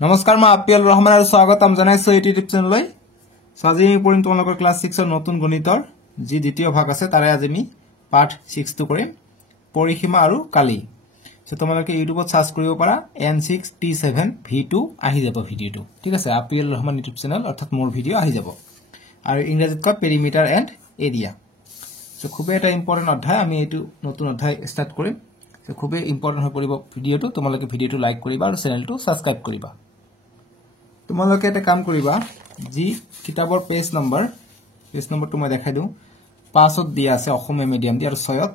নমস্কাৰ মই আপিয়াল ৰহমান আৰু স্বাগতম জনাইছো এই ইউটিউব চেনেললৈ আজি আমি পঢ়িম তোমালোকৰ ক্লাস 6 ৰ নতুন গণিতৰ যি দ্বিতীয় ভাগ আছে তাৰে আজি আমি পাঠ 6 টো কৰিম পৰিসীমা আৰু কালি সো তোমালোকে ইউটিউবত সাৰ্চ কৰিব পাৰা N6T7V2 আহি যাব ভিডিওটো ঠিক আছে আপিয়াল ৰহমান ইউটিউব চেনেল অৰ্থাৎ মোৰ ভিডিও আহি যাব আৰু ইংৰাজীত কয় পেৰিমিটাৰ এণ্ড এৰিয়া সো খুবে এটা ইম্পৰ্টেন্ট অধ্যায় আমি এইটো নতুন অধ্যায় স্টাৰ্ট কৰিম সো খুবে ইম্পৰ্টেন্ট হৈ পৰিব ভিডিওটো তোমালোকে ভিডিওটো লাইক কৰিবা আৰু চেনেলটো সাবস্ক্ৰাইব কৰিবা তোমালোকে এটা কাম কৰিবা জি কিতাবৰ পেজ নম্বৰটো মই দেখাই দিও 5ত দিয়া আছে অসমীয়া মিডিয়াম দি আৰু 6ত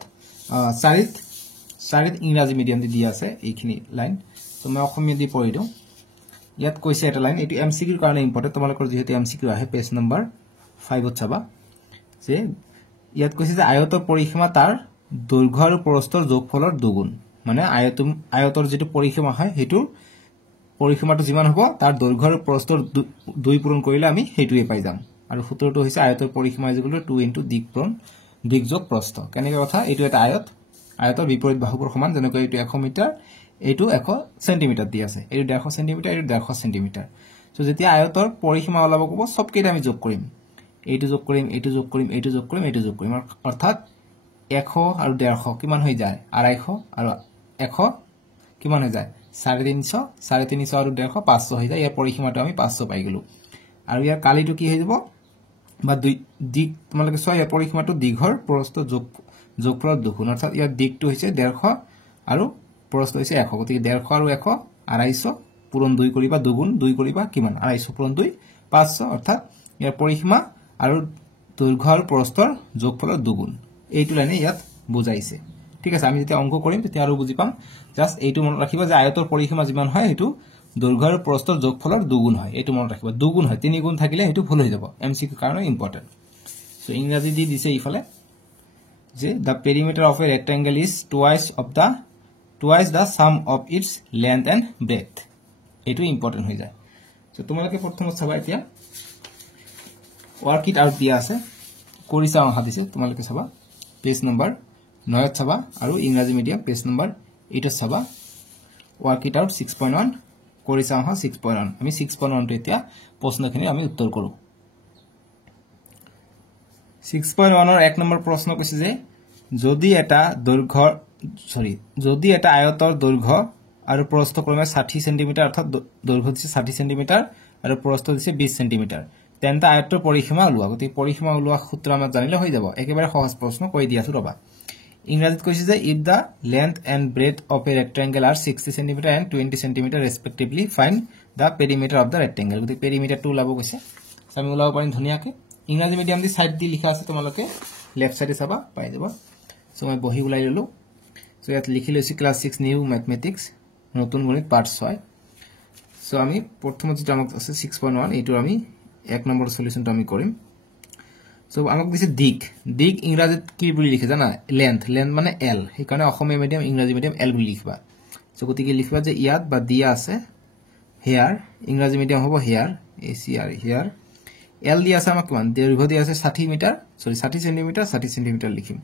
4ত ইংৰাজী মিডিয়াম দি দিয়া আছে এইখিনি লাইন তো মই অসমীয়া দি পঢ়ি দিও ইয়াত কৈছে এটা লাইন এটো এমসিকিউৰ কাৰণে ইম্পৰ্টেন্ট তোমালোকৰ যেহেতু এমসিকিউ আহে পেজ নম্বৰ 5ত চাবা যে ইয়াত কৈছে যে আয়তৰ পৰিসীমা তাৰ দৈৰ্ঘ্য আৰু প্ৰস্থৰ যোগফলৰ দুগুণ মানে আয়তৰ যেটো পৰিসীমা হয় হেতু পৰিসীমাটো যিমান হ'ব তাৰ দৈৰ্ঘ্য আৰু প্ৰস্থৰ 2 পূৰণ কৰিলে আমি হেতুৱে পাই যাম আৰু সূত্ৰটো হৈছে আয়তৰ পৰিসীমা = 2 * দিক যোগ প্ৰস্থ কেনেকৈ কথা এটো এটা আয়তৰ বিপৰীত বাহুবোৰ সমান যেনেকৈ এটো 100 মিটাৰ এটো 100 সেন্টিমিটাৰ দি আছে এটো 150 সেন্টিমিটাৰ এটো 150 সেন্টিমিটাৰ সো যেতিয়া আয়তৰ পৰিসীমা ওলাব ক'ব সব কেইটা আমি যোগ কৰিম এইটো যোগ কৰিম এইটো যোগ কৰিম এইটো যোগ কৰিম এইটো যোগ কৰিম অৰ্থাৎ 100 আৰু 150 কিমান হৈ যায় 250 আৰু 100 কিমান হৈ যায় 350 আৰু 150 500 হৈ যায় ইয়াৰ পৰিসীমাটো আমি 500 পাই গলো আৰু ইয়াৰ কালিটো কি হৈ যাব বা দিক তোমালোকে চোৱা ইয়াৰ পৰিসীমাটো দীঘৰ প্ৰস্থ যোগফলৰ দুগুণ অৰ্থাৎ ইয়াৰ দিকটো হৈছে 150 আৰু প্ৰস্থ হৈছে 100 গতিকে 150 আৰু 100 250 পূৰণ 2 কৰিবা দুগুণ 2 কৰিবা কিমান 250 পূৰণ 2 500 অৰ্থাৎ ইয়াৰ পৰিসীমা আৰু দৈৰ্ঘ্য আৰু প্ৰস্থৰ যোগফলৰ দুগুণ এইটো লাইনে ইয়াত বুজাইছে ঠিক আছে আমি যেতিয়া অংক কৰিম তেতিয়া আৰু বুজি পাম জাস্ট এইটো মনত ৰাখিবা যে আয়তৰ পৰিসীমা যিমান হয় হেতু দৈৰ্ঘ্য আৰু প্ৰস্থৰ যোগফলৰ দুগুণ হয় এইটো মনত ৰাখিবা দুগুণ হয় তিনি গুণ থাকিলে হেতু ভুল হৈ যাব এমসিকিউ কাৰণে ইম্পৰ্টেন্ট সো ইংৰাজী দি দিছে ইফালে যে the perimeter of a rectangle is twice the sum of its length and breadth এইটো ইম্পৰ্টেন্ট হৈ যায় সো তোমালোকে প্ৰথমত চাবা এতিয়া ওয়াৰ্কশীট আৰু দিয়া আছে কৰি চাও আহা দিছে তোমালোকে চাবা পেজ নম্বৰ 9ত চাবা আৰু ইংৰাজী মিডিয়াম পেজ নম্বৰ 8ত চাবা ওয়াৰ্কশীট আউট 6.1 কৰি চাও আহা 6.1 আমি 6.1 টো এতিয়া প্ৰশ্নখিনি আমি উত্তৰ কৰো 6.1 ৰ 1 নম্বৰ প্ৰশ্ন কৈছে যে যদি এটা আয়তৰ দৈৰ্ঘ্য আৰু প্ৰস্থ ক্ৰমে 60 সেন্টিমিটাৰ অৰ্থাৎ দৈৰ্ঘ্য দিছে 60 সেন্টিমিটাৰ আৰু প্ৰস্থ দিছে 20 সেন্টিমিটাৰ তেন্তে আয়তৰ পৰিসীমা ওলোৱা গতি পৰিসীমা ওলোৱা সূত্ৰ আমাৰ জানিলে হৈ যাব একেবাৰে সহজ প্ৰশ্ন কৈ দিয়াছো ৰবা ইংৰাজীত কৈছে যে if the length and breadth of a rectangle are 60 cm and 20 cm respectively find the perimeter of the rectangle গতি perimeter টো ওলাব কৈছে আমি ওলাব পাৰিম ধুনিয়াকে ইংৰাজী মিডিয়াম দি সাইড দি লিখা আছে তোমালোকে লেফট সাইডে চাবা পাই যাব সো মই বহি ওলাই ললো সো ইয়াত লিখি লৈছি ক্লাস 6 নিউ ম্যাথমেটিক্স নতুন গণিত পাৰ্ট 6 সো আমি প্ৰথমত যেটা আমাক আছে 6.1 এইটো আমি 1 নম্বৰ সলিউশনটো আমি কৰিম সো আমাক দিছে দিক ইংৰাজীত কি বুলি লিখে জানা লেন্থ মানে l সেই কাৰণে অসমীয়া মিডিয়াম ইংৰাজী মিডিয়াম l বুলি লিখবা সো গতিকে লিখবা যে ইয়াত বা দিয়া আছে হেয়াৰ ইংৰাজী মিডিয়াম হ'ব হেয়াৰ acr হেয়াৰ l দিয়া আছে আমাক কিমান দৈৰ্ঘ্য দিয়া আছে 60 মিটাৰ 60 সেন্টিমিটাৰ লিখিম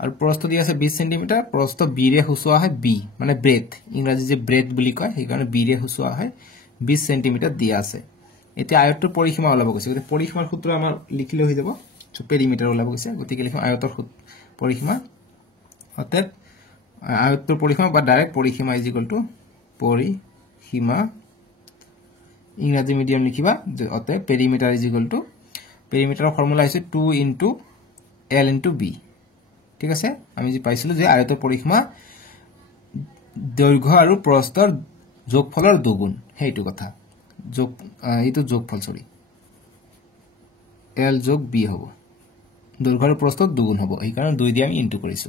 আৰু প্ৰস্থ দিয়া আছে 20 সেন্টিমিটাৰ প্ৰস্থ b ৰে হুসুৱা হয় b মানে ব্ৰেথ ইংৰাজী যে ব্ৰেথ বুলি কয় সেই কাৰণে b ৰে হুসুৱা হয় 20 সেন্টিমিটাৰ দিয়া আছে এতিয়া আয়তৰ পৰিসীমা ওলাব কৈছে গতি পৰিসীমাৰ সূত্ৰ আমাৰ লিখিলে হৈ যাব সো পেৰিমিটাৰ ওলাব কৈছে গতিকে লিখম আয়তৰ পৰিসীমা অৰ্থাৎ আয়তৰ পৰিসীমা বা ডাইৰেক্ট পৰিসীমা পৰিসীমা ইংৰাজী মিডিয়াম লিখিবা অৰ্থাৎ পেৰিমিটাৰ পেৰিমিটাৰৰ ফৰ্মুলা হৈছে 2 * l * b ঠিক আছে আমি যে পাইছিলো যে আয়তৰ পৰিসীমা দৈৰ্ঘ্য আৰু প্ৰস্থৰ যোগফলৰ দুগুণ হেইটো কথা এইটো যোগফল l + b হ'ব দৈৰ্ঘ্য আৰু প্ৰস্থ দুগুণ হ'ব এই কাৰণ 2 দি আমি ইনটু কৰিছো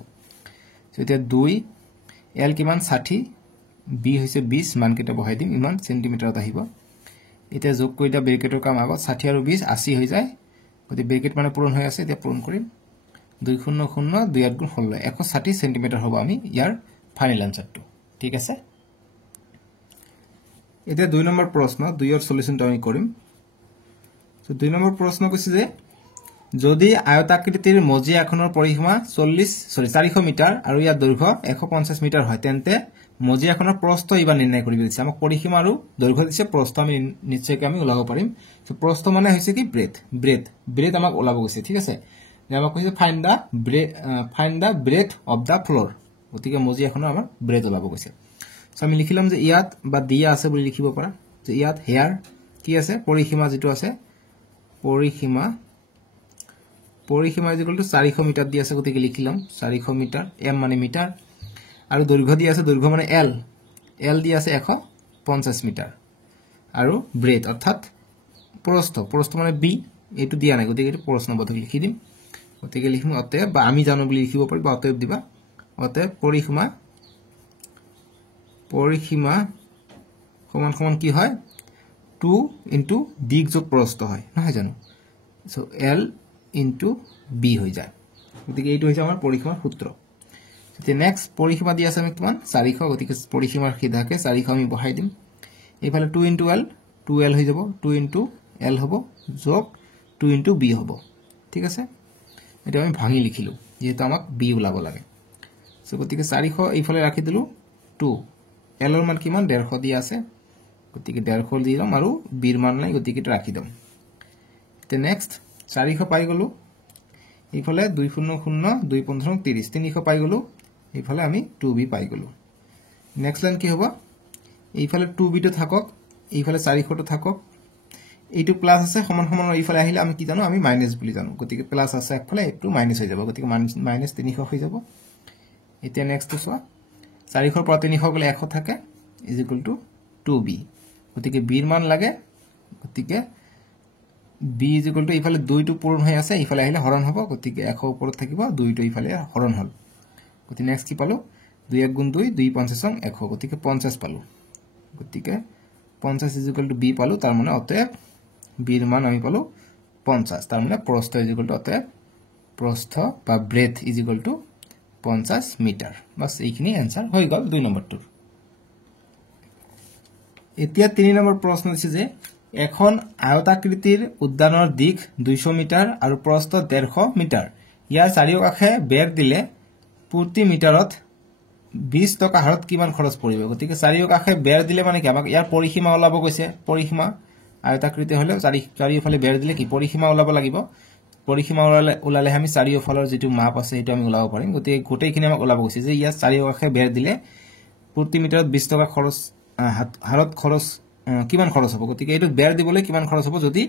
সো এতিয়া 2 l কিমান 60 b হৈছে 20 মান কেটা বহাই দিম ইমান সেন্টিমিটাৰত আহিব এতিয়া যোগ কৰিটা ব্ৰেকেটৰ কাম আগত 60 আৰু 20 80 হৈ যায় গতি ব্ৰেকেট মানে পূৰণ হৈ আছে এতিয়া পূৰণ কৰিম 2 0 0 2 8 গুণ 16 160 সেন্টিমিটাৰ হ'ব আমি ইয়াৰ ফাইনাল আনসাৰটো ঠিক আছে এতিয়া 2 নম্বৰ প্ৰশ্ন 2 ৰ সলিউশনটো আমি কৰিম সো 2 নম্বৰ প্ৰশ্ন কৈছে যে যদি আয়তাকৃতিৰ মজিয়া এখনৰ পৰিসীমা 400 মিটাৰ আৰু ইয়াৰ দৈৰ্ঘ্য 150 মিটাৰ হয় তেন্তে মজিয়াখনৰ প্ৰস্থ ইবাৰ নিৰ্ণয় কৰিব দিছে আমাক পৰিসীমা আৰু দৈৰ্ঘ্য দিছে প্ৰস্থ আমি নিশ্চয়কৈ আমি ওলাব পাৰিম সো প্ৰস্থ মানে হৈছে কি ব্ৰেথ আমাক ওলাব গৈছে ঠিক আছে আমাক কৈছে find da breath of the floor গতিকে মজিয়াখনৰ আমাৰ ব্ৰেথ ওলাব গৈছে সো আমি লিখিলাম যে ইয়াত বা দিয়া আছে বুলি লিখিব পাৰা যে ইয়াত হেয়াৰ কি আছে পৰিসীমা যেটো আছে পৰিসীমা ইকুয়াল টু 400 মিটাৰ দি আছে গতিকে লিখিলাম 400 মিটাৰ m মানে মিটাৰ আৰু দৈৰ্ঘ্য দি আছে দৈৰ্ঘ্য মানে l দি আছে 150 মিটাৰ আৰু ব্ৰেথ অৰ্থাৎ প্ৰস্থ মানে b এটো দিয়া নাই গতিকে এটো প্ৰশ্ন পদক লিখি দিম গতিকে লিখিম অতএব বা আমি জানো বুলি লিখিব পাৰি বা অতএব দিবা অতএব পৰিসীমা সমান কি হয় 2 ইনটু দিক যোগ প্ৰস্থ হয় নহয় জানো সো l into b হৈ যায় গতিকে এইটো হৈছে আমাৰ পৰিসীমাৰ সূত্ৰ তে নেক্সট পৰিসীমা দি আছে আমি কিমান 400 গতিকে পৰিসীমাৰ সিধাকে 400 আমি বহাই দিম এইফালে 2 into l 2l হৈ যাব 2 into l হ'ব যোগ 2 into b হ'ব ঠিক আছে এটা আমি ভাঙি লিখিলো যেহেতু আমাক b ওলাব লাগে সো গতিকে 400 এইফালে ৰাখি দিলো 2 l ৰ মান কিমান 150 দি আছে গতিকে 150 দিলাম আৰু b ৰ মান নাই গতিকে এটা ৰাখি দিম তে নেক্সট 400 পাই গলো এইফালে 2 0 0 2 15 30 300 পাই গলো এইফালে আমি 2b পাই গলো নেক্সট লাইন কি হ'ব এইফালে 2b টো থাকক এইফালে 400 টো থাকক এইটো প্লাস আছে সমান এইফালে আহিলে আমি কি জানো আমি মাইনাস বুলি জানো গতিকে প্লাস আছে একফালে এইটো মাইনাস হৈ যাব গতিকে মাইনাস 300 হৈ যাব এতিয়া নেক্সট তো চোৱা 400 পৰা 300 গলে 100 থাকে ইজ ইকুয়াল টু 2b গতিকে b ৰ মান লাগে গতিকে b is equal to ইফালে 2 টো পূৰণ হৈ আছে ইফালে আহিলে হৰণ হ'ব গতিকে 100 ওপৰত থাকিব 2 টো ইফালে হৰণ হল গতিকে নেক্সট কি পালো 2 1 গুণ 2 2 5 100 গতিকে 50 পালো গতিকে 50 is equal to b পালো তাৰ মানে অতএব b ৰ মান আমি পালো 50 তাৰ মানে প্ৰস্থ is equal to অতএব প্ৰস্থ বা breadth is equal to 50 metre বাস এইখিনি आंसर হৈ গল 2 নম্বৰটোৰ এতিয়া 3 নম্বৰ প্ৰশ্ন আছে যে এখন আয়তাকৃতিৰ উদ্যানৰ দিক 200 মিটাৰ আৰু প্ৰস্থ 150 মিটাৰ ইয়াৰ চাৰিওকাষে বেৰ দিলে প্ৰতি মিটাৰত 20 টকা হাৰত কিমান খৰচ পৰিব গতিকে চাৰিওকাষে বেৰ দিলে মানে কি আমাক ইয়াৰ পৰিসীমা ওলাব গৈছে পৰিসীমা আয়তাকৃতি হলে চাৰিওফালে বেৰ দিলে কি পৰিসীমা ওলাব লাগিব পৰিসীমা ওলালে আমি চাৰিওফালৰ যেটো মাপ আছে এটা আমি ওলাব পাৰিম গতিকে গোটেইখিনি আমাক ওলাব গৈছে যে ইয়াৰ চাৰিওকাষে বেৰ দিলে প্ৰতি মিটাৰত 20 টকা খৰচ হাৰত খৰচ কিমান খৰচ হ'ব গতিকে এটো বেৰ দিবলৈ কিমান খৰচ হ'ব যদি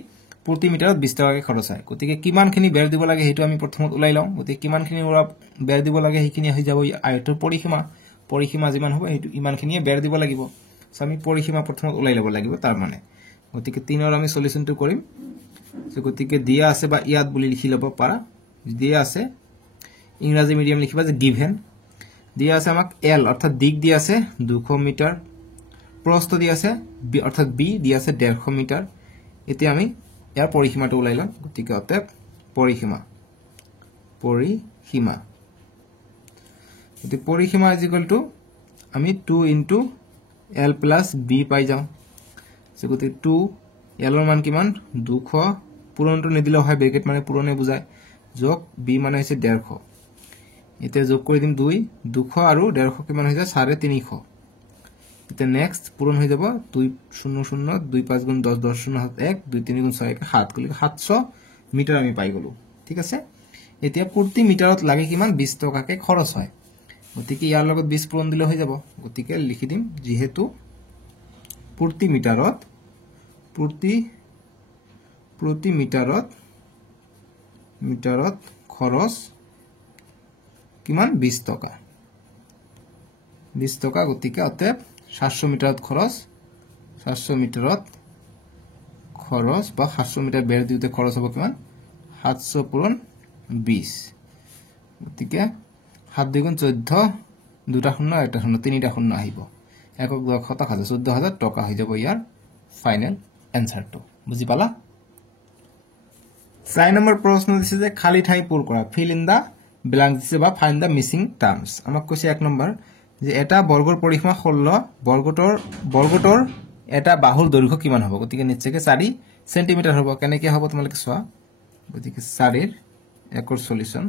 প্ৰতি মিটাৰত 20 টকাকে খৰচ হয় গতিকে কিমানখিনি বেৰ দিব লাগে হেতু আমি প্ৰথমত ওলাই লওঁ গতিকে কিমানখিনি বেৰ দিব লাগে হেখিনি হৈ যাব আয়তৰ পৰিসীমা যিমান হ'ব হেতু ইমানখিনিয়ে বেৰ দিব লাগিব সো আমি পৰিসীমা প্ৰথমত ওলাই ল'ব লাগিব তাৰ মানে গতিকে 3 ৰ আমি সলিউশনটো কৰিম সো গতিকে দিয়া আছে বা ইয়াত বুলি লিখি ল'ব পাৰা দিয়া আছে ইংৰাজী মিডিয়াম লিখিবা যে গিভেন দিয়া আছে আমাক l অৰ্থাৎ দিক দিয়া আছে 200 মিটাৰ প্ৰস্থ দি আছে b অৰ্থাৎ b দি আছে 150 মিটাৰ এতিয়া আমি ইয়াৰ পৰিসীমাটো ওলাই লম গতিকে অতএব পৰিসীমা এটি পৰিসীমা ইজ ইকুয়াল টু আমি 2 ইনটু l প্লাস b পাই যাও সো গতিকে 2 l ৰ মান কিমান 200 পূৰণটো নিদিলে হয় ব্ৰেকেট মানে পূৰণে বুজায় যোগ b মানে হৈছে 150 এতিয়া যোগ কৰি দিম 200 আৰু 150 কিমান হৈ যায় 350 এতিয়া নেক্সট পূৰণ হৈ যাব 2 0 0 2 5 গুণ 10 10 0 1 2 3 গুণ 6 7 গলি 700 মিটাৰ আমি পাই গলো ঠিক আছে এতিয়া প্ৰতি মিটাৰত লাগে কিমান 20 টকাকে খৰচ হয় গতিকে ইয়াৰ লগত 20 পূৰণ দিলে হৈ যাব গতিকে লিখি দিম যেহেতু প্ৰতি মিটাৰত খৰচ কিমান 20 টকা গতিকে অতএব 700 মিটাৰত খৰচ বা 700 মিটাৰ বেৰ দিওতে খৰচ হ'ব কিমান 700 পূৰণ 20 গতিকে 7 2 গুণ 14 দুটা শূন্য এটা শূন্য তিনিটা শূন্য আহিব একক দক্ষতা 14000 টকা হৈ যাব ইয়াৰ ফাইনাল এনসাৰটো বুজি পালা 4 নম্বৰ প্ৰশ্ন দিছে যে খালি ঠাই পূৰ কৰা ফিল ইন দা ব্ল্যাঙ্কস দিছে বা ফাইন্ড দা মিসিং টাৰ্মস আমাক কৈছে 1 নম্বৰ যে এটা বৰ্গৰ পৰিসীমা 16 বৰ্গটোৰ এটা বাহুৰ দৈৰ্ঘ্য কিমান হ'ব গতিকে নিশ্চয়কৈ 4 সেন্টিমিটাৰ হ'ব কেনেকৈ হ'ব তোমালোকে চোৱা গতিকে 4 একৰ সলিউশন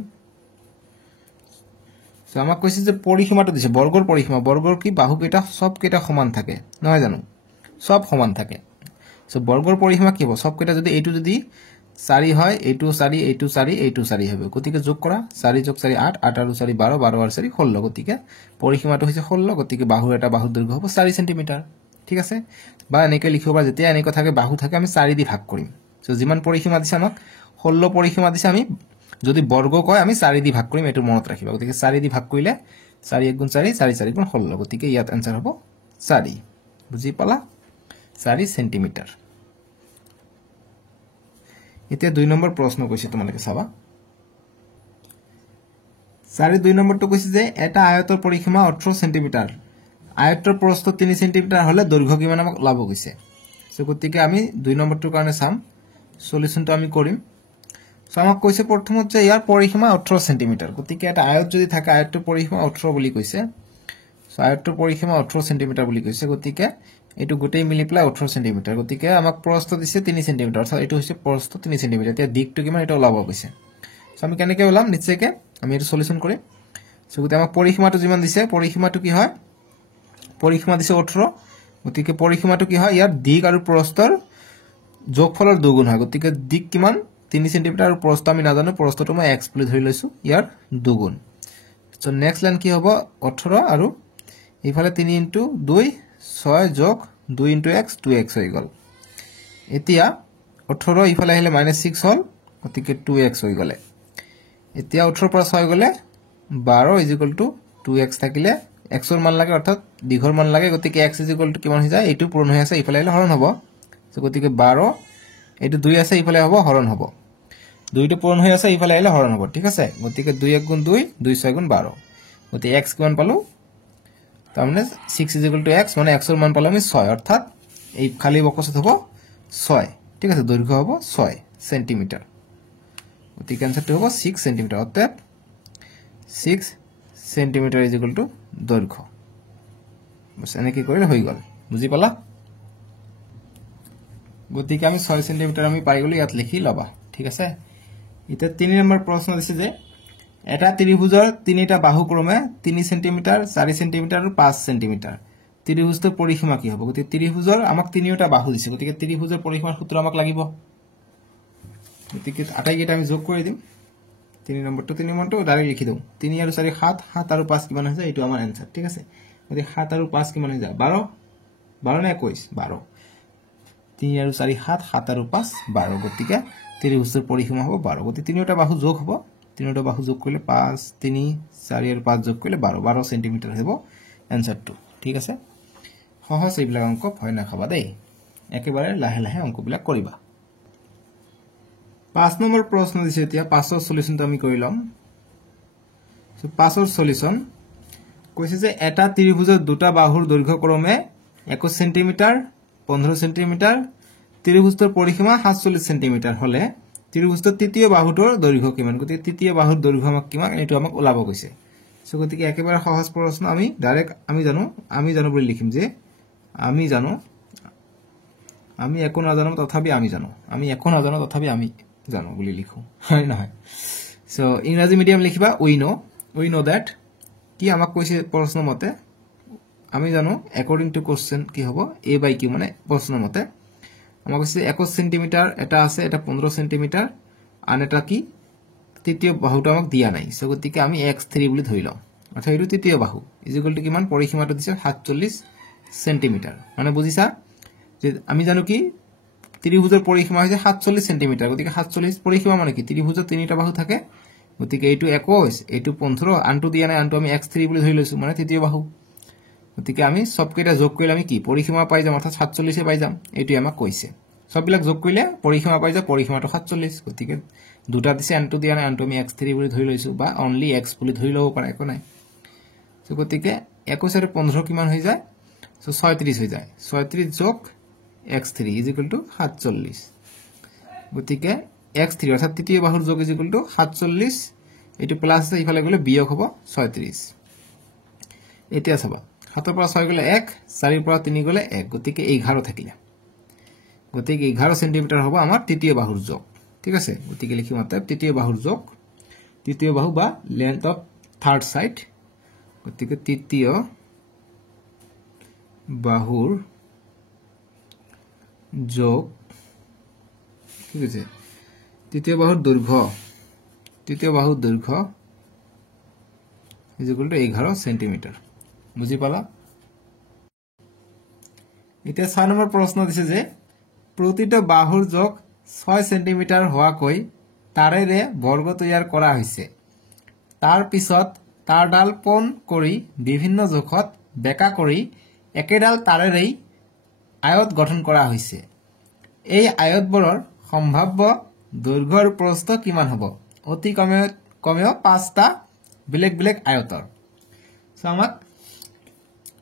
সো আমাক কৈছে যে পৰিসীমাটো দিছে বৰ্গৰ পৰিসীমা বৰ্গৰ কি বাহু কেটা সব কেটা সমান থাকে নহয় জানো সব সমান থাকে সো বৰ্গৰ পরিসীমা কি হ'ব সব কেটা যদি এইটো যদি 4 হয় এইটো 4 এইটো 4 এইটো 4 হবে গতিকে যোগ কৰা 4 যোগ 4 8 8 আৰু 4 12 12 আৰু 4 16 গতিকে পৰিসীমাটো হৈছে 16 গতিকে বাহুৰ এটা বাহুৰ দৈৰ্ঘ্য হ'ব 4 সেমি ঠিক আছে বা এনেকে লিখিব বা যেতিয়া এনেকৈ থাকে বাহু থাকে আমি 4 দি ভাগ কৰিম সো যিমান পৰিসীমা দিছে আমাক 16 পৰিসীমা দিছে আমি যদি বৰ্গ কয় আমি 4 দি ভাগ কৰিম এটো মনত ৰাখিবা গতিকে 4 দি ভাগ কৰিলে 4 1 গুণ 4 4 4 গুণ 16 গতিকে ইয়াত आंसर হ'ব 4 বুজি পালা 4 সেন্টিমিটার এতিয়া 2 নম্বৰ প্ৰশ্ন কৈছে তোমালোকে চাবা 4 2 নম্বৰটো কৈছে যে এটা আয়তৰ পৰিসীমা 18 সেন্টিমিটাৰ আয়তৰ প্ৰস্থ 3 সেন্টিমিটাৰ হলে দৈৰ্ঘ্য কিমান আমাক লাভ গৈছে সো গতিকে আমি 2 নম্বৰটোৰ কাৰণে চাম সলিউশনটো আমি কৰিম সো আমাক কৈছে প্ৰথমত যে ইয়াৰ পৰিসীমা 18 সেন্টিমিটাৰ গতিকে এটা আয়ত যদি থাকে আয়তৰ পৰিসীমা 18 বুলি কৈছে সো আয়তৰ পৰিসীমা 18 সেন্টিমিটার বুলি কৈছে গতিকে এটো গোটেই মিলি প্লাই 18 সেন্টিমিটার গতিকে আমাক প্ৰস্থ দিছে 3 সেন্টিমিটাৰ অৰ্থাৎ এটো হৈছে প্ৰস্থ 3 সেন্টিমিটার এতিয়া দিকটো কিমান এটা ওলাব কৈছে সো আমি কেনেকৈ ওলাম নিশ্চয়কৈ আমি এটো সলিউশন কৰিম সো গতি আমাক পৰিসীমাটো যিমান দিছে পৰিসীমাটো কি হয় পৰিসীমা দিছে 18 গতিকে পৰিসীমাটো কি হয় ইয়াৰ দিক আৰু প্ৰস্থৰ যোগফলৰ দুগুণ হয় গতিকে দিক কিমান 3 সেন্টিমিটাৰ আৰু প্ৰস্থ আমি নাজানো প্ৰস্থটো মই x বুলি ধৰি লৈছো ইয়াৰ দুগুণ সো নেক্সট লাইন কি হ'ব 18 আৰু ইফালে 3 * 2 6 যোগ 2 * x 2x হৈ গল এতিয়া 18 ইফালে আহিলে -6 হল গতিকে 2x হৈ গলে এতিয়া 18 পৰা 6 গলে 12 2x থাকিলে x ৰ মান লাগে অৰ্থাৎ দীঘৰ মান লাগে গতিকে x কিমান হৈ যায় এটো পূৰণ হৈ আছে ইফালে আহিলে হৰণ হ'ব সো গতিকে 12 এটো 2 আছে ইফালে হ'ব হৰণ হ'ব 2 টো পূৰণ হৈ আছে ইফালে আহিলে হৰণ হ'ব ঠিক আছে গতিকে 2 1 গুণ 2 2 6 গুণ 12 গতিকে x কিমান পালো তাৰমানে 6 x মানে x ৰ মান পালো আমি 6 অৰ্থাৎ এই খালি বক্সত হ'ব 6 ঠিক আছে দৈৰ্ঘ্য হ'ব 6 সেন্টিমিটাৰ গতিকে आंसरটো হ'ব 6 সেন্টিমিটাৰ অৰ্থাৎ 6 সেন্টিমিটাৰ দৈৰ্ঘ্য বস এনেকৈ কৰিলে হৈ গল বুজি পালা গতিকে আমি 6 সেন্টিমিটার আমি পাই গলো ইয়াত লিখি লবা ঠিক আছে এতিয়া 3 নম্বৰ প্ৰশ্ন দিছে যে এটা ত্ৰিভুজৰ তিনিটা বাহু ক্ৰমে 3 সেন্টিমিটাৰ 4 সেন্টিমিটাৰ আৰু 5 সেন্টিমিটাৰ ত্ৰিভুজৰ পৰিসীমা কি হ'ব গতিকে ত্ৰিভুজৰ আমাক তিনিটা বাহু দিছে গতিকে ত্ৰিভুজৰ পৰিসীমাৰ সূত্ৰ আমাক লাগিব গতিকে আটাইকেইটা আমি যোগ কৰি দিম 3 নম্বৰটো ডাইৰেক্ট লিখি দিম 3 আৰু 4 7 7 আৰু 5 কিমান হৈছে এটো আমাৰ आंसर ঠিক আছে গতিকে 7 আৰু 5 কিমান হৈ যায় 12 12 নে 21 12 3 আৰু 4 7 7 আৰু 5 12 গতিকে ত্ৰিভুজৰ পৰিসীমা হ'ব 12 গতিকে তিনিটা বাহু যোগ হ'ব তিনিটা বাহু যোগ কৰিলে 5 3 4 আৰু 5 যোগ কৰিলে 12 12 সেন্টিমিটার হ'ব आंसरটো ঠিক আছে সহজ এইবিলাক অংক ভয় নাখাবা দেই একেবাৰে লাহে লাহে অংকবিলাক কৰিবা 5 নম্বৰ প্ৰশ্ন দিছে এতিয়া 5 ৰ সলিউশনটো আমি কৰি লম সো 5 ৰ সলিউশন কৈছে যে এটা ত্ৰিভুজৰ দুটা বাহুৰ দৈৰ্ঘ্য ক্ৰমে 21 সেন্টিমিটাৰ 15 সেন্টিমিটাৰ ত্ৰিভুজৰ পৰিসীমা 47 সেন্টিমিটাৰ হলে ত্ৰিভুজৰ তৃতীয় বাহুটোৰ দৈৰ্ঘ্য কিমান গতিকে তৃতীয় বাহুৰ দৈৰ্ঘ্য আমাক কিমান এটো আমাক ওলাব কৈছে সো গতিকে একেবাৰে সহজ প্ৰশ্ন আমি ডাইৰেক্ট আমি জানো বুলি লিখিম যে আমি জানো আমি একো নাজানো তথাপি আমি জানো আমি একো নাজানো তথাপি আমি জানো বুলি লিখো হয় নহয় সো ইংৰাজী মিডিয়াম লিখিবা উই নো দ্যাট কি আমাক কৈছে প্ৰশ্ন মতে আমি জানো অ্যাকৰ্ডিং টু কোশ্চেন কি হ'ব a বাই q মানে প্ৰশ্ন মতে আমাক কৈছে 21 সেন্টিমিটার এটা আছে এটা 15 সেন্টিমিটার আন এটা কি তৃতীয় বাহুটো আমাক দিয়া নাই সো গতিকে আমি x3 বুলি ধৰি লম অৰ্থাৎ এটো তৃতীয় বাহু ইকুয়াল টু কিমান পৰিসীমাটো দিছে 47 সেন্টিমিটাৰ মানে বুজিছা যে আমি জানো কি ত্ৰিভুজৰ পৰিসীমা হৈছে 47 সেন্টিমিটাৰ গতিকে 47 পৰিসীমা মানে কি ত্ৰিভুজৰ তিনিটা বাহু থাকে গতিকে এইটো 21 এইটো 15 আনটো দিয়া নাই আনটো আমি x3 বুলি ধৰি লৈছো মানে তৃতীয় বাহু গতিকে আমি সবকেইটা যোগ কৰিলে আমি কি পৰিসীমা পাই যাম অৰ্থাৎ 47 পাই যাম এইটো আমাক কৈছে সববিলাক যোগ কৰিলে পৰিসীমা পাই যায় পৰিসীমাটো 47 গতিকে দুটা দিছে আনটো দিয়া নাই আনটো আমি x3 বুলি ধৰি লৈছো বা অনলি x বুলি ধৰি লব পাৰা একো নাই সো গতিকে 21 আৰু 15 কিমান হৈ যায় সো 36 হৈ যায় 36 যোগ x3 47 গতিকে x3 অৰ্থাৎ তৃতীয় বাহুৰ যোগ 47 এটো প্লাস আছে ইফালে গলে বিয়োগ হ'ব 36 এতিয়া চাবা 7 পৰা 6 গলে 1 4 পৰা 3 গলে 1 গতিকে 11 থাকিলে গতিকে 11 সেন্টিমিটাৰ হ'ব আমাৰ তৃতীয় বাহুৰ যোগ ঠিক আছে গতিকে লিখিম অতএব তৃতীয় বাহুৰ যোগ তৃতীয় বাহু বা লেন্থ অফ থাৰ্ড সাইড গতিকে তৃতীয় বাহুৰ যোগ ঠিক আছে তৃতীয় বাহুৰ দৈৰ্ঘ্য ইজ ইকুয়াল টু 11 সেন্টিমিটাৰ বুঝি পালা এতিয়া 6 নম্বৰ প্ৰশ্ন দিছে যে প্ৰতিটো বাহুৰ যোগ 6 সেন্টিমিটাৰ হোৱাকৈ তাৰেৰে বৰ্গ তৈয়াৰ কৰা হৈছে তাৰ পিছত তাৰডাল পোন কৰি বিভিন্ন জোখত বেকা কৰি একেডাল তাৰেৰেই আয়ত গঠন কৰা হৈছে এই আয়তবোৰৰ সম্ভাব্য দৈৰ্ঘ্য আৰু প্ৰস্থ কিমান হ'ব অতি কমেও 5টা বেলেগ বেলেগ আয়তৰ সো আমাক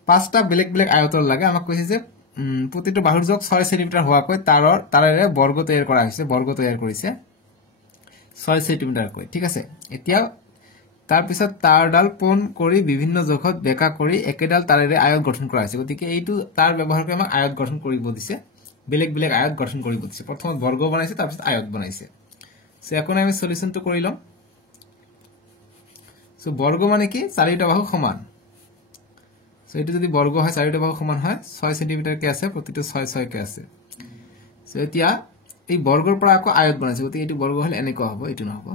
5টা বেলেগ বেলেগ আয়তৰ লাগে আমাক কৈছে যে প্ৰতিটো বাহুৰ যোগ 6 সেন্টিমিটাৰ হোৱাকৈ তাৰেৰে বৰ্গ তৈয়াৰ কৰা হৈছে বৰ্গ তৈয়াৰ কৰিছে 6 সেন্টিমিটাৰ কৈ ঠিক আছে এতিয়া তাৰ পিছত তাৰডাল পোন কৰি বিভিন্ন জোখত বেকা কৰি একেডাল তাৰেৰে আয়ত গঠন কৰা হৈছে গতিকে এইটো তাৰ ব্যৱহাৰ কৰি আমাক আয়ত গঠন কৰিব দিছে বেলেগ বেলেগ আয়ত গঠন কৰিব দিছে প্ৰথমত বৰ্গ বনাইছে তাৰ পিছত আয়ত বনাইছে সো এখন আমি সলিউশনটো কৰি লম সো বৰ্গ মানে কি চাৰিটা বাহু সমান সো এটো যদি বৰ্গ হয় চাৰিটা বাহু সমান হয় 6 সেন্টিমিটাৰ কে আছে প্ৰতিটো 6 6 কে আছে সো এতিয়া এই বৰ্গৰ পৰা আকৌ আয়ত বনাইছে গতিকে এটো বৰ্গ হলে এনেকুৱা হ'ব এটো নহব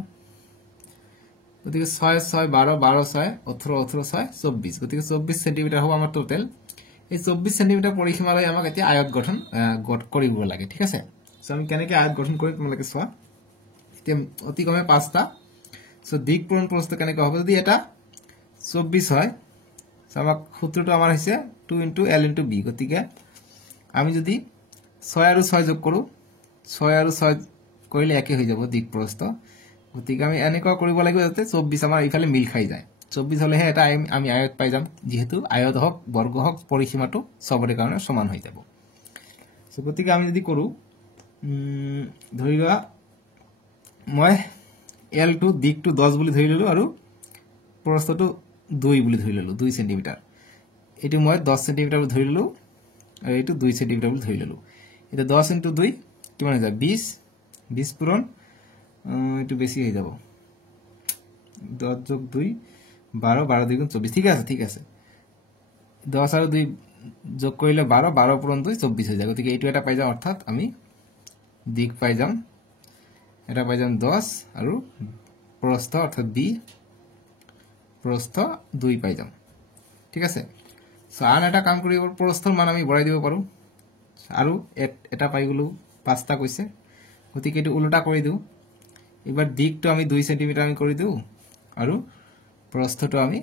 গতিকে 6 6 12 12 6 18 18 6 24 গতিকে 24 সেন্টিমিটাৰ হ'ব আমাৰ টোটাল এই 24 সেন্টিমিটাৰ পৰিসীমালৈ আমাক এতিয়া আয়ত গঠন কৰিব লাগে ঠিক আছে সো আমি কেনেকৈ আয়ত গঠন কৰিম তোমালোকে চোৱা এতিয়া অতি কমে 5টা সো দিক পূৰণ প্ৰস্থ কেনেকৈ হ'ব যদি এটা 24 হয় সো আমাক সূত্ৰটো আমাৰ হৈছে 2 * l * b গতিকে আমি যদি 6 আৰু 6 যোগ কৰো 6 আৰু 6 কৰিলে একে হৈ যাব দিক প্ৰস্থ গতিকে আমি এনেকুৱা কৰিব লাগিব যাতে 24 আমাৰ ইফালে মিল খাই যায় 24 হলেহে এটা আমি আয়ত পাই যাম যেহেতু আয়ত হক বৰ্গ হক পৰিসীমাটো সবৰে কাৰণে সমান হৈ যাব সো গতিকে আমি যদি কৰো ধৰিবা মই l টো দিকটো 10 বুলি ধৰি ললো আৰু প্ৰস্থটো 2 বুলি ধৰি ললো 2 সেন্টিমিটাৰ এটো মই 10 সেন্টিমিটাৰ বুলি ধৰি ললো আৰু এটো 2 সেন্টিমিটাৰ বুলি ধৰি ললো এটা 10 * 2 কিমান হৈ যায় 20 20 পূৰণ এটো বেছি হৈ যাব 10 + 2 12 12 2 24 ঠিক আছে 10 আৰু 2 যোগ কৰিলে 12 12 পূৰণ 2 24 হৈ যায় গতিকে এটো এটা পাই যাম অৰ্থাৎ আমি দিক পাই যাম এটা পাই যাম 10 আৰু প্ৰস্থ অৰ্থাৎ b প্ৰস্থ 2 পাই যাম ঠিক আছে সো আন এটা কাম কৰিব প্ৰস্থৰ মান আমি বঢ়াই দিব পাৰো আৰু এটা পাই গলো 5টা কৈছে গতিকে এটো উল্টা কৰি দিও এবাৰ দিকটো আমি 2 সেন্টিমিটাৰ আমি কৰি দিও আৰু প্ৰস্থটো আমি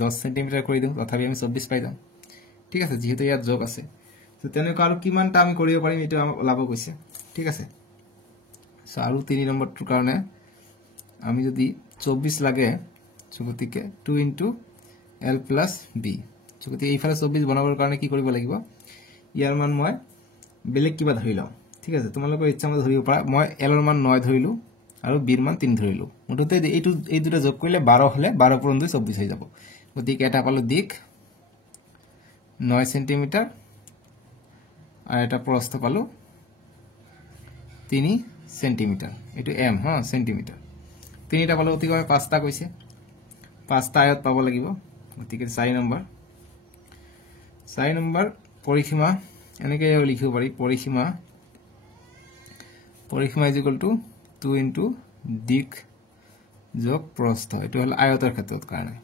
10 সেন্টিমিটাৰ কৰি দিও তথাপি আমি 24 পাই যাম ঠিক আছে যেহেতু ইয়াত যোগ আছে সো তেনেকৈ আৰু কিমানটা আমি কৰিব পাৰিম এটো আমাক লাভ কৈছে ঠিক আছে সো আৰু 3 নম্বৰটোৰ কাৰণে আমি যদি 24 লাগে সো গতিকে 2 * l + b সো গতিকে এইফালে 24 বনাবৰ কাৰণে কি কৰিব লাগিব ইয়াৰ মান মই বেলেগ কিবা ধৰি লম ঠিক আছে তোমালোকৰ ইচ্ছা মতে ধৰিব পাৰা মই l ৰ মান 9 ধৰিলো আৰু b ৰ মান 3 ধৰিলো মুঠতে এই দুটা যোগ কৰিলে 12 হলে 12 পূৰণ 2 24 হৈ যাব গতিকে এটা পালো দিক 9 সেন্টিমিটাৰ আৰু এটা প্ৰস্থ পালো 3 সেন্টিমিটাৰ এটো m হা সেন্টিমিটাৰ তিনিটা পালো অতি কমে 5টা কৈছে 5টা আয়ত পাব লাগিব গতিকে 4 নম্বৰ পৰিসীমা এনেকৈ লিখিব পাৰি পৰিসীমা ইজ ইকুয়াল টু 2 * দিক যোগ প্ৰস্থ এটো হল আয়তৰ ক্ষেত্ৰত কাৰণে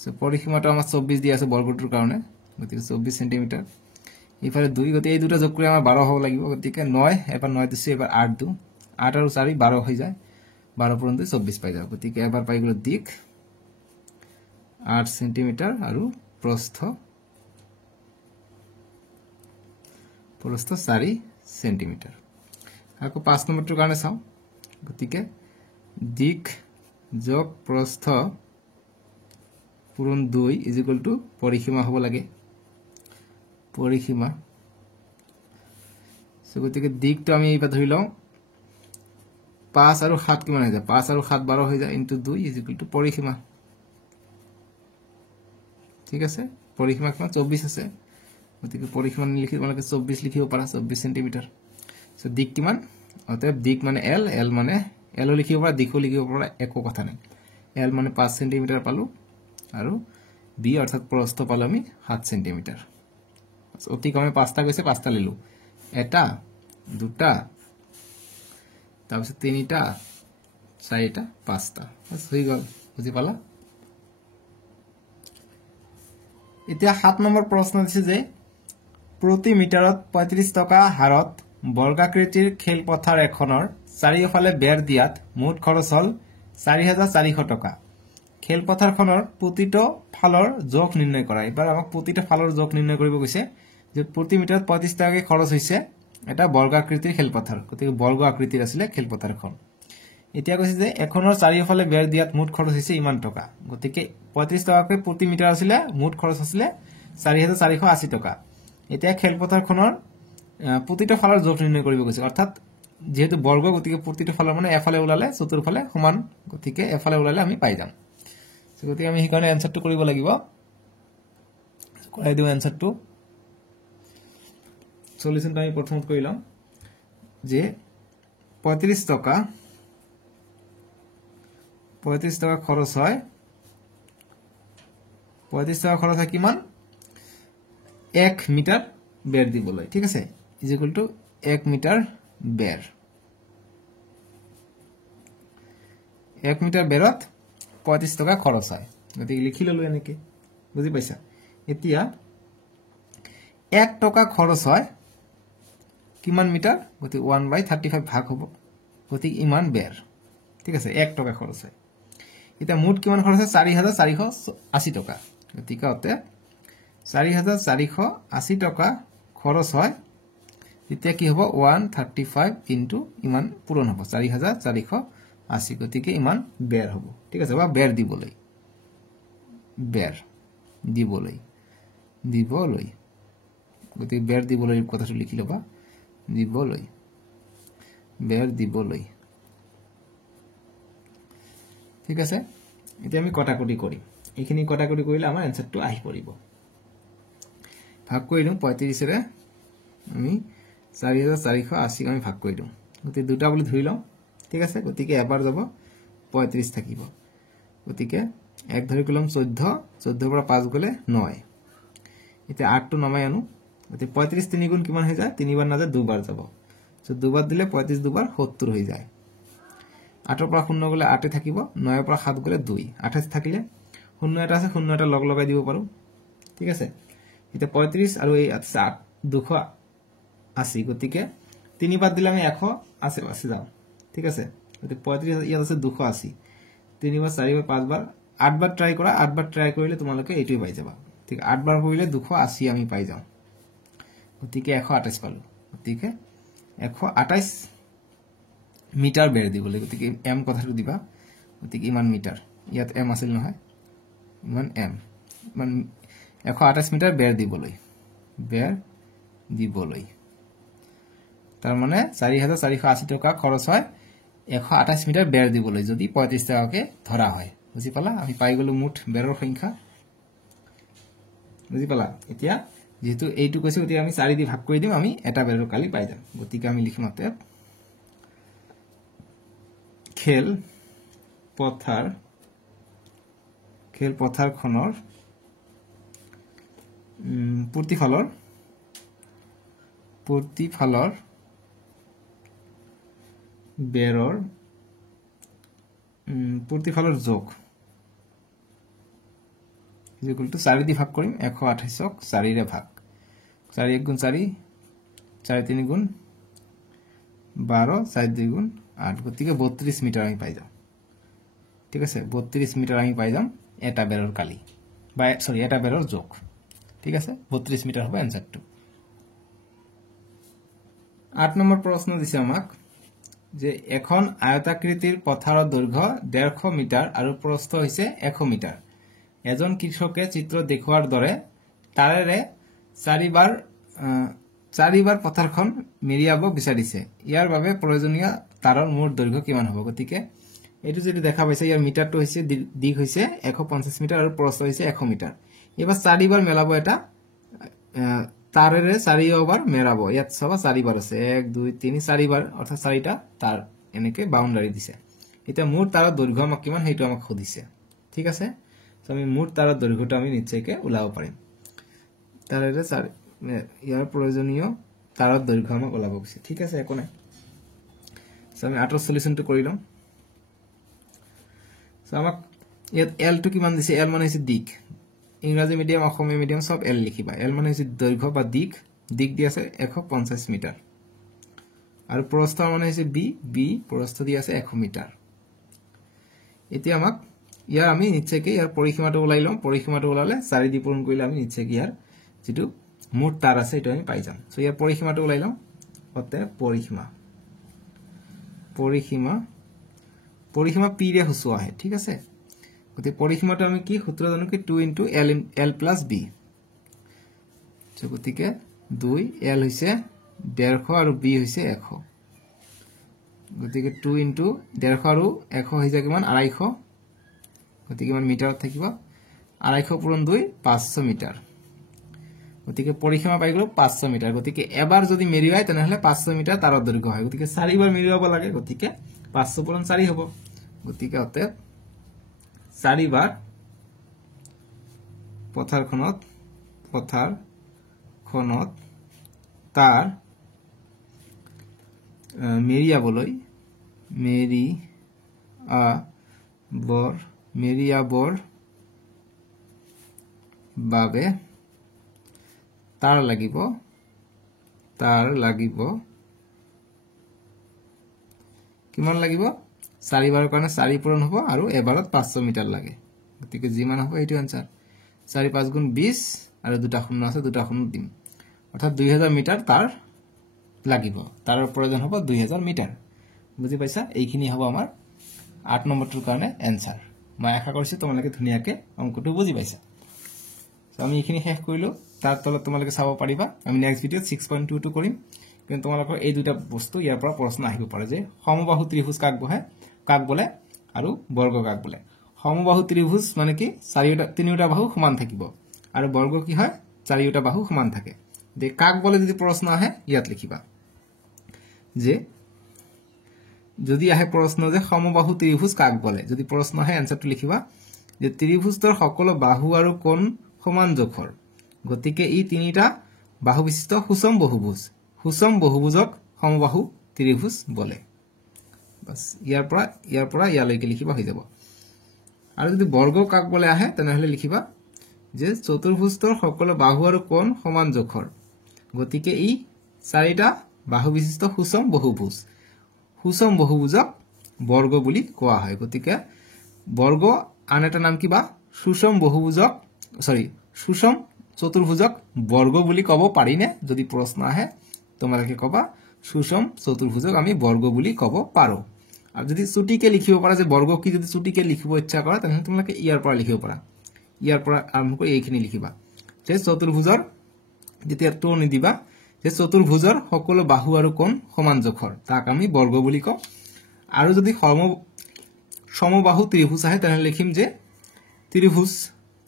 সো পৰিসীমাটো আমাৰ 24 দি আছে বৰ্গটোৰ কাৰণে গতিকে 24 সেন্টিমিটাৰ ইফালে 2 গতিকে এই দুটা যোগ কৰি আমাৰ 12 হ'ব লাগিব গতিকে 9 এবাৰ 9 দিছো এবাৰ 8 দিও 8 আৰু 4 12 হৈ যায় 12 পূৰণ 2 24 পাই যাব গতিকে এবাৰ পাই গলো দিক 8 সেন্টিমিটাৰ আৰু প্ৰস্থ 4 সেন্টিমিটাৰ আকৌ 5 নম্বৰটোৰ কাৰণে চাও গতিকে দিক যোগ প্ৰস্থ পূৰণ 2 ইজ ইকুয়াল টু পৰিসীমা হ'ব লাগে পৰিসীমা সো গতিকে দিকটো আমি এইবা ধৰি লও 5 আৰু 7 কিমান হৈ যায় 5 আৰু 7 12 হৈ যায় ইনটু 2 ইজ ইকুয়াল টু পৰিসীমা ঠিক আছে পৰিসীমা কিমান 24 আছে গতিকে পৰিসীমা লিখি তোমালোকে 24 লিখিব পাৰা 24 সেন্টিমিটাৰ সো দিক কিমান অতএব দিক মানে এল, এল মানে এলও লিখিব পাৰা, দিশও লিখিব পাৰা, একো কথা নাই। এল মানে 5 সেন্টিমিটাৰ পালো আৰু বি অৰ্থাৎ প্ৰস্থ পালো আমি 7 সেন্টিমিটাৰ। অতি কমে 5টা গৈছে, 5টা লিলো, এটা, দুটা, তাৰপিছত 3টা, 4টা, 5টা, হৈ গ'ল। বুজি পালা? এতিয়া 7 নম্বৰ প্ৰশ্ন দিছে যে প্ৰতি মিটাৰত 35 টকা হাৰত বৰ্গাকৃতিৰ খেলপথাৰ এখনৰ চাৰিওফালে বেৰ দিয়াত মুঠ খৰচ হল 4400 টকা। খেলপথাৰখনৰ প্ৰতিটো ফালৰ জোখ নিৰ্ণয় কৰা। এবাৰ আমাক প্ৰতিটো ফালৰ জোখ নিৰ্ণয় কৰিব কৈছে যে প্ৰতি মিটাৰত 35 টকাকৈ খৰচ হৈছে এটা বৰ্গাকৃতিৰ খেলপথাৰ, গতিকে বৰ্গ আকৃতিৰ আছিলে খেলপথাৰখন। এতিয়া কৈছে যে এখনৰ চাৰিওফালে বেৰ দিয়াত মুঠ খৰচ হৈছে ইমান টকা, গতিকে 35 টকাকৈ প্ৰতি মিটাৰ আছিলে, মুঠ খৰচ আছিলে 4480 টকা। এতিয়া খেলপথাৰখনৰ প্ৰতিটো ফালৰ জোখ নিৰ্ণয় কৰিব গৈছে, অৰ্থাৎ যেহেতু বৰ্গ গতিকে প্ৰতিটো ফালৰ মানে এফালে ওলালে চতুৰ্ফালে সমান, গতিকে এফালে ওলালে আমি পাই যাম। গতিকে আমি সেইকাৰণে এনসাৰটো কৰিব লাগিব। কৰাই দিওঁ এনসাৰটো। সলিউশনটো আমি প্ৰথমত কৰি লম যে 35 টকা খৰচ হয়, 35 টকা খৰচ হয় কিমান? 1 মিটাৰ বেৰ দিবলৈ, ঠিক আছে, ইজ ইকুয়াল টু 1 মিটাৰ বেৰ। 1 মিটাৰ বেৰত 35 টকা খৰচ হয়, গতিকে লিখি ললো এনেকে। বুজি পাইছা? এতিয়া 1 টকা খৰচ হয় কিমান মিটাৰ? গতিকে 1/35 ভাগ হ'ব, গতিকে ইমান বেৰ, ঠিক আছে, 1 টকা খৰচ হয়। এতিয়া মুঠ কিমান খৰচ হয়? 4480 টকা, গতিকে 4480 টকা খৰচ হয়। তেতিয়া কি হ'ব? 135 ইনটু ইমান পূৰণ হ'ব 4480, গতিকে ইমান বেৰ হ'ব, ঠিক আছে, বা বেৰ দিবলৈ, বেৰ দিবলৈ, গতিকে বেৰ দিবলৈ কথাটো লিখি ল'বা, দিবলৈ, বেৰ দিবলৈ, ঠিক আছে। এতিয়া আমি কটাকটি কৰিম, এইখিনি কটাকটি কৰিলে আমাৰ এনসাৰটো আহি পৰিব। ভাগ কৰি দিওঁ 35ৰে আমি 4480 আমি ভাগ কৰি দিওঁ, গতিকে দুটা বুলি ধৰি লওঁ, ঠিক আছে, গতিকে এবাৰ যাব 35 থাকিব, গতিকে 1 ধৰি কলম 14, 14 পৰা 5 গ'লে 9। এতিয়া 8টো নমাই আনো, গতিকে 35 3 গুণ কিমান হৈ যায়? 3 বাৰ নাযায়, 2 বাৰ যাব, দুবাৰ দিলে 35 দুবাৰ 70 হৈ যায়। 8ৰ পৰা 0 গ'লে 8 থাকিব, 9ৰ পৰা 7 গ'লে 2, 28 থাকিলে 0 এটা আছে, 0 এটা লগ লগাই দিব পাৰো, ঠিক আছে। এতিয়া 35 আৰু এই 280, গতিকে 3 বাৰ দিলে আমি 180 আছে যাম, ঠিক আছে। গতিকে 35 ইয়াত আছে 280, 3 বাৰ 4 বাৰ 5 বাৰ 8 বাৰ ট্ৰাই কৰা, 8 বাৰ ট্ৰাই কৰিলে তোমালোকে এইটোৱে পাই যাবা, ঠিক, 8 বাৰ কৰিলে 280 আমি পাই যাওঁ, গতিকে 128 পালো, গতিকে 128 মিটাৰ বেৰ দিবলৈ, গতিকে এম কথাটো দিবা, গতিকে ইমান মিটাৰ, ইয়াত এম আছিল নহয়, ইমান এম, ইমান 128 মিটাৰ বেৰ দিবলৈ, তাৰ মানে 4480 টকা খৰচ হয় 128 মিটাৰ বেৰ দিবলৈ, যদি 35 টকাকে ধৰা হয়। বুজি পালা? আমি পাই গলো মুঠ বেৰৰ সংখ্যা। বুজি পালা? এতিয়া যেহেতু এইটো কৈছে, গতিকে আমি 4 দি ভাগ কৰি দিম, আমি এটা বেৰৰ কালি পাই যাম, গতিকে আমি লিখিম অতএব খেলপথাৰখনৰ প্ৰতিফালৰ বেৰৰ প্ৰতিফালৰ যোগ ইকুয়াল টু 4 দি ভাগ কৰিম, 128ক 4ৰে ভাগ, 4 1 গুণ 4, 4 3 গুণ 12, 4 2 গুণ 8, গতিকে 32 মিটাৰ আমি পাই যাম, ঠিক আছে, 32 মিটাৰ আমি পাই যাম এটা বেৰৰ কালি, বা সৰি এটা বেৰৰ যোগ, ঠিক আছে, 32 মিটাৰ হ'ব এনসাৰটো। 8 নম্বৰ প্ৰশ্ন দিছে আমাক যে এখন আয়তাকৃতিৰ পথাৰৰ দৈৰ্ঘ্য 150 মিটাৰ আৰু প্ৰস্থ হৈছে 100 মিটাৰ। এজন কৃষকে চিত্ৰ দেখুৱাৰ দৰে তাৰেৰে 4 বাৰ পথাৰখন মেৰিয়াব বিচাৰিছে, ইয়াৰ বাবে প্ৰয়োজনীয় তাৰৰ মুঠ দৈৰ্ঘ্য কিমান হ'ব? গতিকে এইটো যদি দেখা পাইছে, ইয়াৰ মিটাৰটো হৈছে দিক হৈছে 150 মিটাৰ আৰু প্ৰস্থ হৈছে 100 মিটাৰ। এবাৰ 4 বাৰ মেলাব এটা তাৰেৰে চাৰিবাৰ মেৰাব ইয়াত চাবা চাৰিবাৰ আছে 1 2 3 চাৰিবাৰ অৰ্থাৎ চাৰিটা তাৰ এনেকে বাউন্ডাৰী দিছে এটা মুঠ তাৰৰ দৈৰ্ঘ্য আমাক কিমান হেতু আমাক খুদিছে ঠিক আছে তো আমি মুঠ তাৰৰ দৈৰ্ঘ্যটো আমি নিশ্চয়কৈ উলাব পাৰিম তাৰেৰে চাৰি ইয়াৰ প্ৰয়োজনীয় তাৰৰ দৈৰ্ঘ্য আমাক উলাব গৈছে ঠিক আছে একো নাই সো আমি 8 সলিউশনটো কৰি লম সো আমাক ইয়াত l টো কিমান দিছে l মানে হৈছে দিক ইংৰাজী মিডিয়াম অসমীয়া মিডিয়াম সব l লিখিবা l মানে হৈছে দৈৰ্ঘ্য বা দিক দিক দি আছে 150 মিটাৰ আৰু প্ৰস্থ মানে হৈছে b b প্ৰস্থ দি আছে 100 মিটাৰ এতিয়া আমাক ইয়াৰ আমি নিশ্চয়কৈ ইয়াৰ পৰিসীমাটো উলাই লম পৰিসীমাটো উলালে 4 দি পূৰণ কৰিলে আমি নিশ্চয়কৈ ইয়াৰ যেটো মুঠ তাৰ আছে এটা আমি পাই যাম সো ইয়াৰ পৰিসীমাটো উলাই লম অতে পৰিসীমা p ৰে হসুৱা হয় ঠিক আছে গতি পৰিসীমাটো আমি কি সূত্ৰ জানো কি 2 * l + b সো গতিকে 2 l হৈছে 150 আৰু b হৈছে 100 গতিকে 2 * 150 আৰু 100 হৈ যায় কিমান 250 গতিকে কিমান মিটাৰত থাকিব 250 পূৰণ 2 500 মিটাৰ গতিকে পৰিসীমা পাই গলো 500 মিটাৰ গতিকে এবাৰ যদি মেৰিয়াই তেনেহলে 500 মিটাৰ তাৰৰ দৈৰ্ঘ্য হয় গতিকে 4 বাৰ মেৰিয়াব লাগে গতিকে 500 পূৰণ 4 হ'ব গতিকে অতে 4 বাৰ পথাৰখনত তাৰ মেৰিয়াবৰ বাবে তাৰ লাগিব কিমান লাগিব 4 বাৰৰ কাৰণে 4 পূৰণ হ'ব আৰু এবাৰত 500 মিটাৰ লাগে গতিকে যিমান হ'ব এইটো আনসাৰ 4 5 গুণ 20 আৰু দুটা শূন্য আছে দুটা শূন্য দিম অৰ্থাৎ 2000 মিটাৰ তাৰ লাগিব তাৰৰ প্ৰয়োজন হ'ব 2000 মিটাৰ বুজি পাইছা এইখিনি হ'ব আমাৰ 8 নম্বৰটোৰ কাৰণে আনসাৰ মই আশা কৰিছো তোমালোকে ধুনিয়াকে অংকটো বুজি পাইছা সো আমি এইখিনি শেষ কৰিলো তাৰ তলত তোমালোকে চাব পাৰিবা আমি নেক্সট ভিডিঅ 6.22 কৰিম কিন্তু তোমালোকৰ এই দুটা বস্তু ইয়াৰ পৰা প্ৰশ্ন আহিব পাৰে যে সমবাহু ত্ৰিভুজ কাক বলে আৰু বৰ্গ কাক বলে সমবাহু ত্ৰিভুজ মানে কি তিনিটা বাহু সমান থাকিব আৰু বৰ্গ কি হয় চাৰিটা বাহু সমান থাকে দে কাক বলে যদি প্ৰশ্ন আহে ইয়াত লিখিবা যে যদি আহে প্ৰশ্ন যে সমবাহু ত্ৰিভুজ কাক বলে যদি প্ৰশ্ন আহে আনসাৰটো লিখিবা যে ত্ৰিভুজৰ সকলো বাহু আৰু কোণ সমান জোখৰ গতিকে এই তিনিটা বাহু বিশিষ্ট সুষম বহুভুজক সমবাহু ত্ৰিভুজ বলে বাস ইয়াৰ পৰা ইয়ালৈকে লিখিবা হৈ যাব আৰু যদি বৰ্গ কাক বলে আহে তেনেহলে লিখিবা যে চতুৰ্ভুজৰ সকলো বাহু আৰু কোণ সমান জোখৰ গতিকে এই চাৰিটা বাহু বিশিষ্ট সুষম বহুভুজক বৰ্গ বুলি কোৱা হয় গতিকে বৰ্গ আন এটা নাম কিবা সুষম চতুৰ্ভুজক বৰ্গ বুলি কব পাৰি নে যদি প্ৰশ্ন আহে তোমালোকে কবা সুষম চতুৰ্ভুজক আমি বৰ্গ বুলি কব পাৰো আৰু যদি চুটিকে লিখিব পাৰা যে বৰ্গ কি যদি চুটিকে লিখিব ইচ্ছা কৰা তেনে তোমালোকে ইয়াৰ পৰা লিখিব পাৰা ইয়াৰ পৰা আৰম্ভ কৰি এইখিনি লিখিবা যে চতুৰ্ভুজৰ যেতিয়া টো নিদিবা যে চতুৰ্ভুজৰ সকলো বাহু আৰু কোণ সমান জোখৰ তাক আমি বৰ্গ বুলি কওঁ আৰু যদি সমবাহু ত্ৰিভুজ আহে তেনে লিখিম যে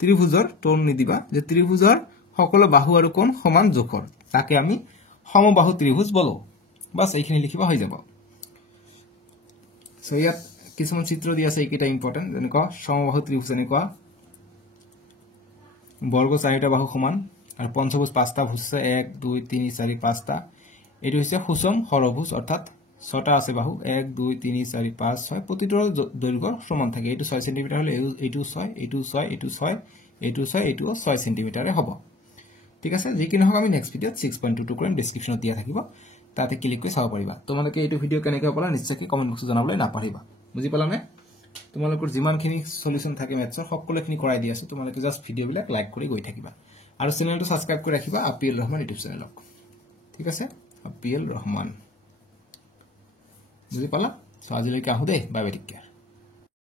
ত্ৰিভুজৰ টো নিদিবা যে ত্ৰিভুজৰ সকলো বাহু আৰু কোণ সমান জোখৰ তাকে আমি সমবাহু ত্ৰিভুজ বলো বাস এইখিনি লিখিবা হৈ যাব সো ইয়াত কিছুমান চিত্ৰ দি আছে এইকেইটা ইম্পৰ্টেন্ট যেনেকুৱা সমবাহু ত্ৰিভুজ এনেকুৱা বৰ্গ চাৰিটা বাহু সমান আৰু পঞ্চভুজ পাঁচটা ভুজ 1 2 3 4 5টা এটো হৈছে সুষম ষড়ভুজ অৰ্থাৎ 6টা আছে বাহু 1 2 3 4 5 6 প্ৰতিটোৰ দৈৰ্ঘ্য সমান থাকে এটো 6 সেমি হলে এটো 6 সেমি হ'ব ঠিক আছে যিকিন হোক আমি নেক্সট ভিডিঅত 6.22 কৰিম ডেসক্ৰিপচনত দিয়া থাকিব তাতে ক্লিক কৰি চাব পাৰিবা তোমালোকে এইটো ভিডিঅ কেনেকৈ পালা নিশ্চয়কৈ কমেন্ট বক্সত জনাবলৈ নাপাহৰিবা বুজি পালানে তোমালোকৰ যিমানখিনি সলিউশন থাকে মেথছৰ সকলোখিনি কৰাই দি আছে তোমালোকে জাস্ট ভিডিঅ বিলাক লাইক কৰি গৈ থাকিবা আৰু চেনেলটো সাবস্ক্ৰাইব কৰি ৰাখিবা আপিএল ৰহমান ইউটিউব চেনেলক ঠিক আছে আপিএল ৰহমান বুজি পালা সো আজিলৈকে আহো দে বাই বাই টেক কেয়াৰ